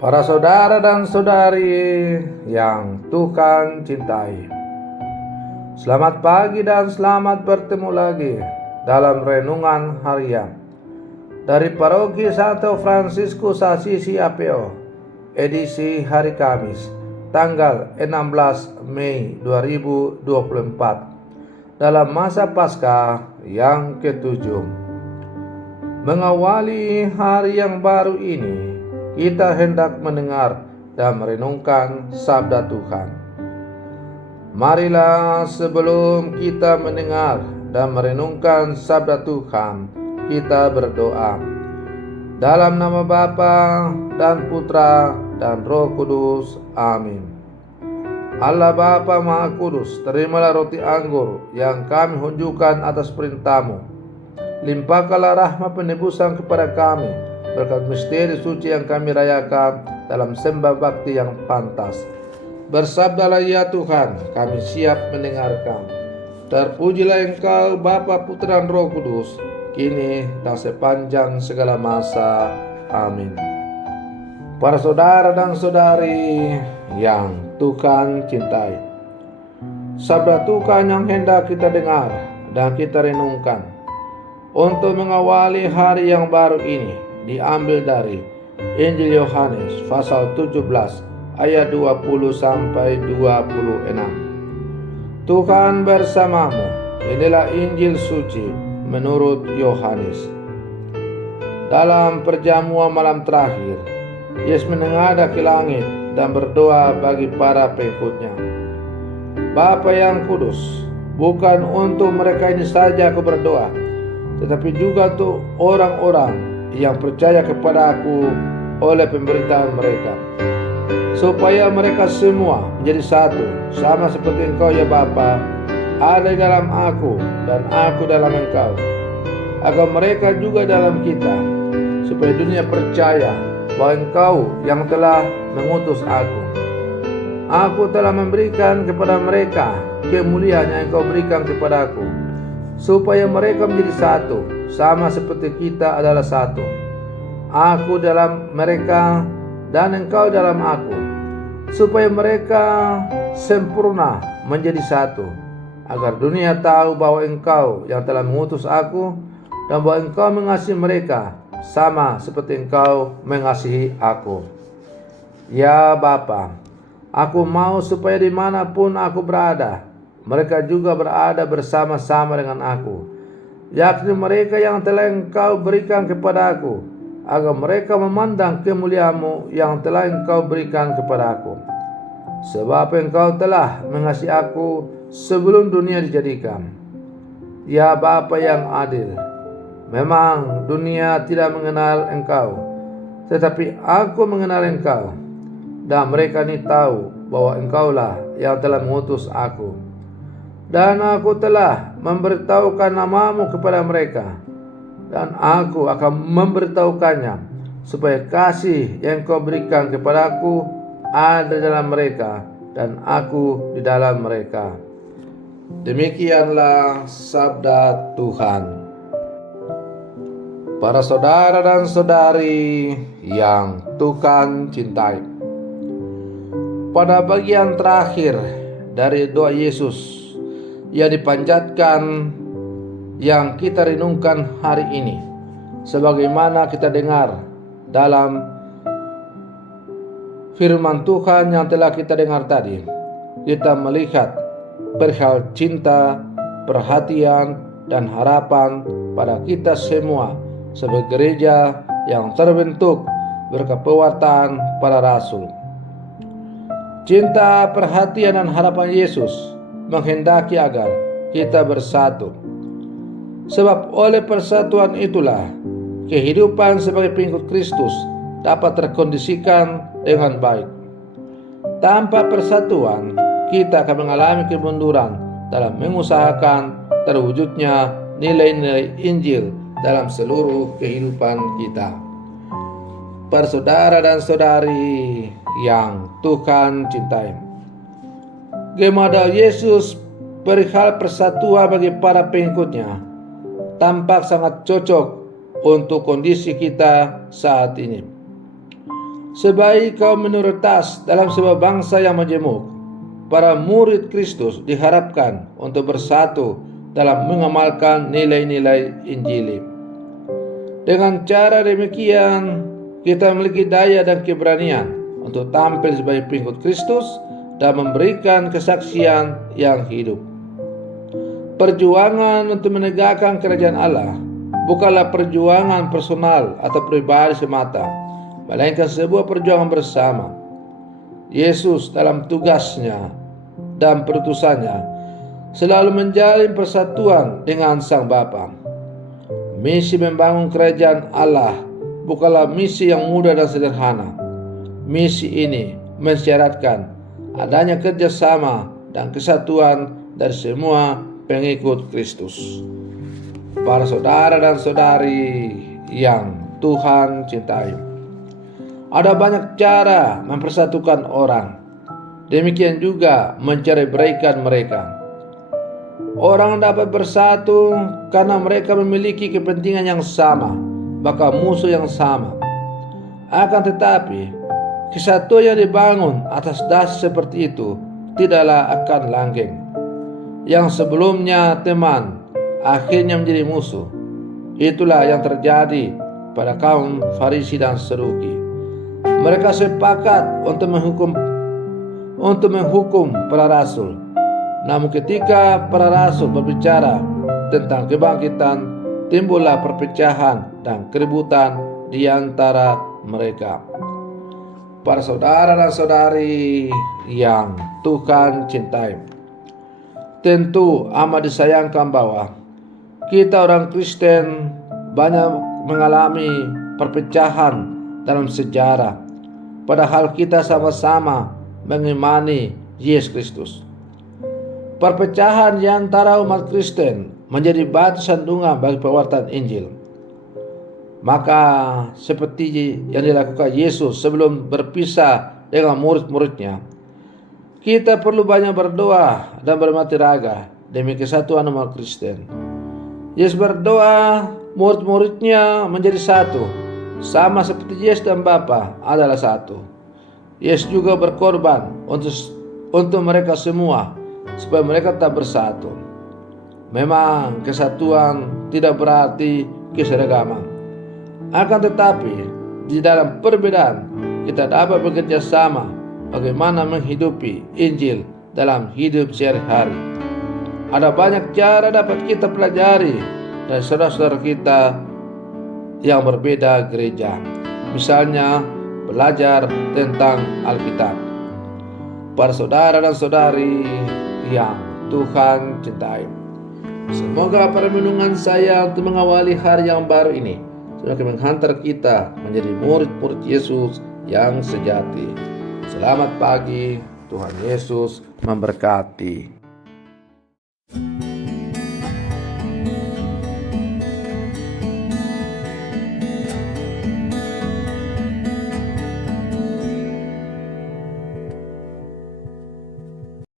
Para saudara dan saudari yang Tuhan cintai, selamat pagi dan selamat bertemu lagi dalam renungan harian dari Paroki Santo Fransiskus Assisi APO, edisi hari Kamis, tanggal 16 Mei 2024, dalam masa Paskah yang ketujuh. Mengawali hari yang baru ini, kita hendak mendengar dan merenungkan sabda Tuhan. Marilah sebelum kita mendengar dan merenungkan sabda Tuhan, kita berdoa. Dalam nama Bapa dan Putra dan Roh Kudus. Amin. Allah Bapa Maha Kudus, terimalah roti anggur yang kami hunjukkan atas perintah-Mu. Limpahkanlah rahmat penebusan kepada kami berkat misteri suci yang kami rayakan dalam sembah bakti yang pantas. Bersabdalah ya Tuhan, kami siap mendengarkan. Terpujilah Engkau Bapa, Putra dan Roh Kudus, kini dan sepanjang segala masa. Amin. Para saudara dan saudari yang Tuhan cintai, sabda Tuhan yang hendak kita dengar dan kita renungkan untuk mengawali hari yang baru ini diambil dari Injil Yohanes pasal 17 ayat 20 sampai 26. Tuhan bersamamu. Inilah Injil suci menurut Yohanes. Dalam perjamuan malam terakhir, Yesus menengadah ke langit dan berdoa bagi para pengikutnya. Bapa yang kudus, bukan untuk mereka ini saja aku berdoa, tetapi juga untuk orang-orang yang percaya kepada Aku oleh pemberitaan mereka, supaya mereka semua menjadi satu, sama seperti Engkau ya Bapa ada di dalam Aku dan Aku dalam Engkau, agar mereka juga dalam kita, supaya dunia percaya bahwa Engkau yang telah mengutus Aku. Aku telah memberikan kepada mereka kemuliaan yang Engkau berikan kepada Aku, supaya mereka menjadi satu, sama seperti kita adalah satu. Aku dalam mereka dan Engkau dalam Aku, supaya mereka sempurna menjadi satu, agar dunia tahu bahwa Engkau yang telah mengutus Aku dan bahwa Engkau mengasihi mereka sama seperti Engkau mengasihi Aku. Ya Bapa, Aku mau supaya dimanapun Aku berada, mereka juga berada bersama-sama dengan Aku, yakni mereka yang telah Engkau berikan kepada Aku, agar mereka memandang kemuliaan-Mu yang telah Engkau berikan kepada Aku. Sebab Engkau telah mengasihi Aku sebelum dunia dijadikan. Ya Bapa yang adil, memang dunia tidak mengenal Engkau, tetapi Aku mengenal Engkau, dan mereka ini tahu bahwa Engkaulah yang telah mengutus Aku. Dan Aku telah memberitahukan nama-Mu kepada mereka, dan Aku akan memberitahukannya, supaya kasih yang Kau berikan kepada Aku ada dalam mereka, dan Aku di dalam mereka. Demikianlah sabda Tuhan. Para saudara dan saudari yang Tuhan cintai, pada bagian terakhir dari doa Yesus yang dipanjatkan yang kita renungkan hari ini, sebagaimana kita dengar dalam firman Tuhan yang telah kita dengar tadi, kita melihat perihal cinta, perhatian, dan harapan pada kita semua sebagai gereja yang terbentuk berkat pewartaan para rasul. Cinta, perhatian, dan harapan Yesus menghendaki agar kita bersatu. Sebab oleh persatuan itulah kehidupan sebagai pengikut Kristus dapat terkondisikan dengan baik. Tanpa persatuan, kita akan mengalami kemunduran dalam mengusahakan terwujudnya nilai-nilai Injil dalam seluruh kehidupan kita. Para saudara dan saudari yang Tuhan cintai, Gemada Yesus perihal persatuan bagi para pengikutnya tampak sangat cocok untuk kondisi kita saat ini. Sebagai kaum minoritas dalam sebuah bangsa yang majemuk, para murid Kristus diharapkan untuk bersatu dalam mengamalkan nilai-nilai Injil. Dengan cara demikian, kita memiliki daya dan keberanian untuk tampil sebagai pengikut Kristus dan memberikan kesaksian yang hidup. Perjuangan untuk menegakkan kerajaan Allah bukanlah perjuangan personal atau pribadi semata, melainkan sebuah perjuangan bersama. Yesus dalam tugasnya dan perutusannya selalu menjalin persatuan dengan Sang Bapa. Misi membangun kerajaan Allah bukanlah misi yang mudah dan sederhana. Misi ini mensyaratkan adanya kerjasama dan kesatuan dari semua pengikut Kristus. Para saudara dan saudari yang Tuhan cintai, ada banyak cara mempersatukan orang. Demikian juga mencerai-beraikan mereka. Orang dapat bersatu karena mereka memiliki kepentingan yang sama, bahkan musuh yang sama. Akan tetapi, kesatuan yang dibangun atas dasar seperti itu tidaklah akan langgeng. Yang sebelumnya teman, akhirnya menjadi musuh. Itulah yang terjadi pada kaum Farisi dan Saduki. Mereka sepakat untuk menghukum para rasul. Namun ketika para rasul berbicara tentang kebangkitan, timbullah perpecahan dan keributan di antara mereka. Para saudara dan saudari yang Tuhan cintai, tentu amat disayangkan bahwa kita orang Kristen banyak mengalami perpecahan dalam sejarah, padahal kita sama-sama mengimani Yesus Kristus. Perpecahan di antara umat Kristen menjadi batu sandungan bagi pewartaan Injil. Maka seperti yang dilakukan Yesus sebelum berpisah dengan murid-muridnya, kita perlu banyak berdoa dan bermati raga demi kesatuan umat Kristen. Yesus berdoa murid-muridnya menjadi satu, sama seperti Yesus dan Bapa adalah satu. Yesus juga berkorban untuk mereka semua supaya mereka tetap bersatu. Memang kesatuan tidak berarti keseragaman. Akan tetapi di dalam perbedaan kita dapat bekerja sama bagaimana menghidupi Injil dalam hidup sehari-hari. Ada banyak cara dapat kita pelajari dari saudara-saudara kita yang berbeda gereja. Misalnya belajar tentang Alkitab. Para saudara dan saudari yang Tuhan cintai, semoga permenungan saya untuk mengawali hari yang baru ini semakin menghantar kita menjadi murid-murid Yesus yang sejati. Selamat pagi, Tuhan Yesus memberkati.